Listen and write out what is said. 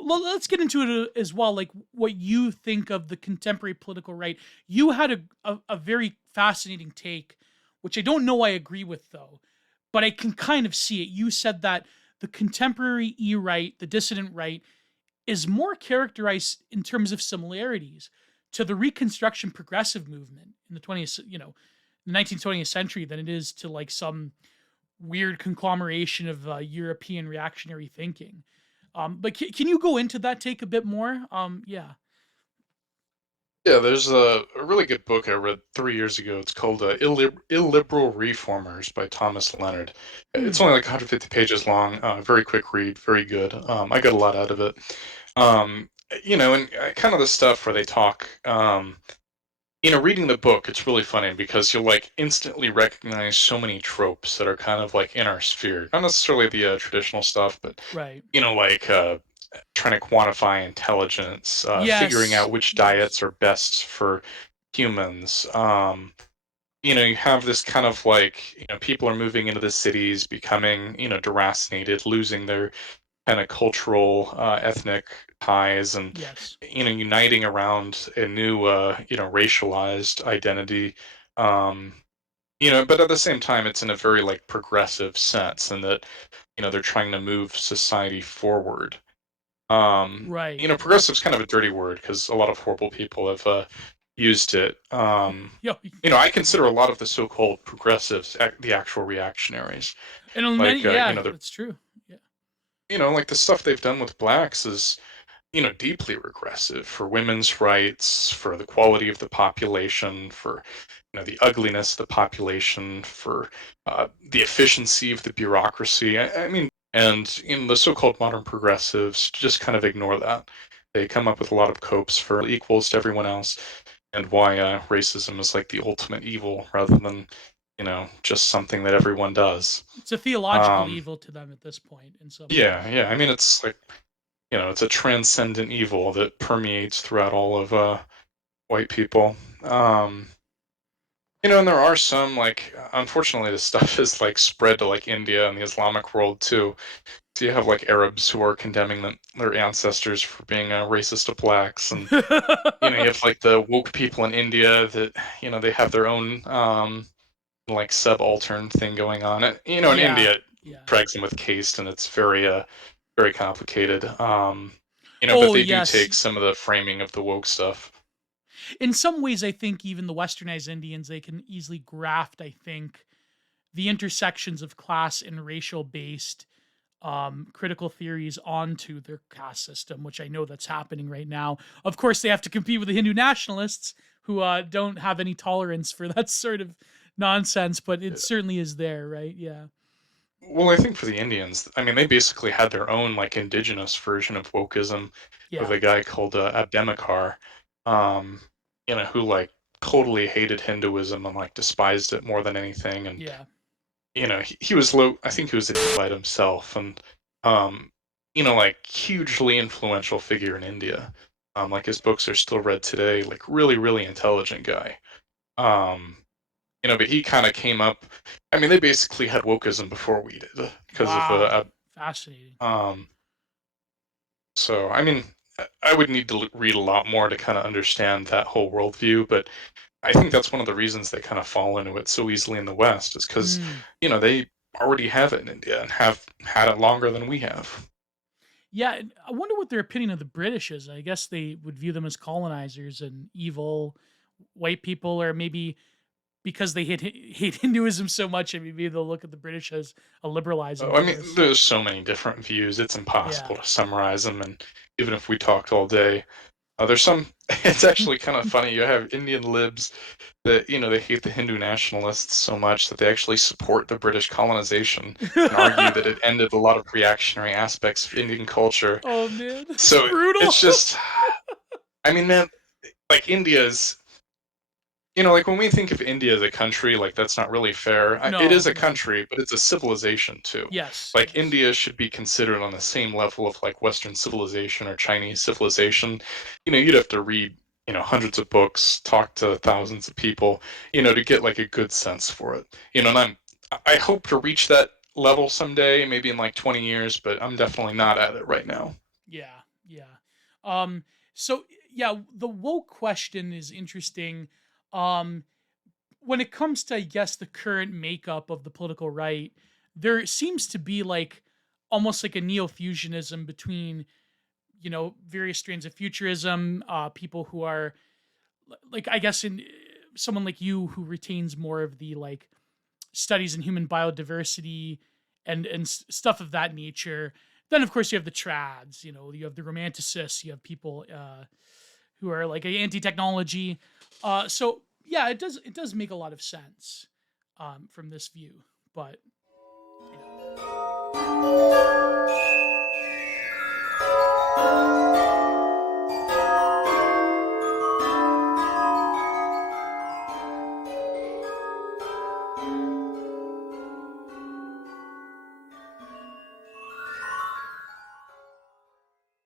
let's get into it as well. Like what you think of the contemporary political right. You had a very fascinating take, which I don't know I agree with though, but I can kind of see it. You said that the contemporary right, the dissident right, is more characterized in terms of similarities to the Reconstruction progressive movement in the 20th, the 19th, 20th century than it is to like some weird conglomeration of European reactionary thinking. But can you go into that take a bit more? Yeah. Yeah, there's a really good book I read 3 years ago. It's called Illiberal Reformers by Thomas Leonard. It's Hmm. only like 150 pages long, very quick read, very good. I got a lot out of it. Um, and kind of the stuff where they talk, reading the book, it's really funny because you'll like instantly recognize so many tropes that are kind of like in our sphere. Not necessarily the traditional stuff, but, Right. like trying to quantify intelligence, figuring Yes. out which Yes. diets are best for humans. You have this kind of like, people are moving into the cities, becoming, deracinated, losing their kind of cultural, ethnic ties, and, Yes. uniting around a new, racialized identity. Um, but at the same time, it's in a very like progressive sense, and that, they're trying to move society forward. Right. Progressive's kind of a dirty word because a lot of horrible people have used it. Yeah. I Yeah. consider a lot of the so-called progressives the actual reactionaries. And on many, Like, yeah, that's true. Yeah. like the stuff they've done with blacks is, deeply regressive for women's rights, for the quality of the population, for, the ugliness of the population, for the efficiency of the bureaucracy. I mean, and the so-called modern progressives just kind of ignore that. They come up with a lot of copes for equals to everyone else, and why racism is like the ultimate evil rather than, just something that everyone does. It's a theological Um, evil to them at this point, in some yeah, ways. yeah. I Yeah. mean, it's like, it's a transcendent evil that permeates throughout all of white people. Um, and there are some like, unfortunately, this stuff is like spread to like India and the Islamic world too. So you have like Arabs who are condemning their ancestors for being racist to blacks, and you have like the woke people in India that they have their own like subaltern thing going on. In Yeah. India, it Yeah. drags them with caste, and it's very complicated. But Oh, they do yes. take some of the framing of the woke stuff. In some ways, I think even the westernized Indians, they can easily graft, I think, the intersections of class and racial based critical theories onto their caste system, which I know that's happening right now. Of course, they have to compete with the Hindu nationalists who don't have any tolerance for that sort of nonsense, but it certainly is there, right? Yeah. Well, I think for the Indians, I mean, they basically had their own like indigenous version of wokeism with Yeah. a guy called Abdemakar, um, who like totally hated Hinduism and like despised it more than anything. And Yeah. he was low. I think he was a Levite himself, and um, like hugely influential figure in India. Like his books are still read today. Like really, really intelligent guy. Um, but he kind of came up. I mean, they basically had wokeism before we did because of Wow. Fascinating. um. So I mean, I would need to read a lot more to kind of understand that whole worldview, but I think that's one of the reasons they kind of fall into it so easily in the West is because Mm. they already have it in India and have had it longer than we have. Yeah, and I wonder what their opinion of the British is. I guess they would view them as colonizers and evil white people, or maybe because they hate Hinduism so much, and maybe they'll look at the British as a liberalizing I mean, force. there's so many different views; it's Yeah. impossible to summarize them. And even if we talked all day, there's some. It's actually kind of funny. You have Indian libs that they hate the Hindu nationalists so much that they actually support the British colonization and argue that it ended a lot of reactionary aspects of Indian culture. Oh man, it's So brutal. it's just, I mean, man, like India's, like when we think of India as a country, like that's not really fair. It No, is a no. country, but it's a civilization too. Yes, Like yes. India should be considered on the same level of like Western civilization or Chinese civilization. You'd have to read, hundreds of books, talk to thousands of people, to get like a good sense for it. And I hope to reach that level someday, maybe in like 20 years, but I'm definitely not at it right now. Yeah. Yeah. Um, so yeah, the woke question is interesting. Um, when it comes to, I guess, the current makeup of the political right, there seems to be like almost like a neo-fusionism between, various strands of futurism, people who are like, I guess, in someone like you who retains more of the like studies in human biodiversity and stuff of that nature. Then of course you have the trads, you have the romanticists, you have people who are like anti-technology. So yeah, it does make a lot of sense from this view, but yeah.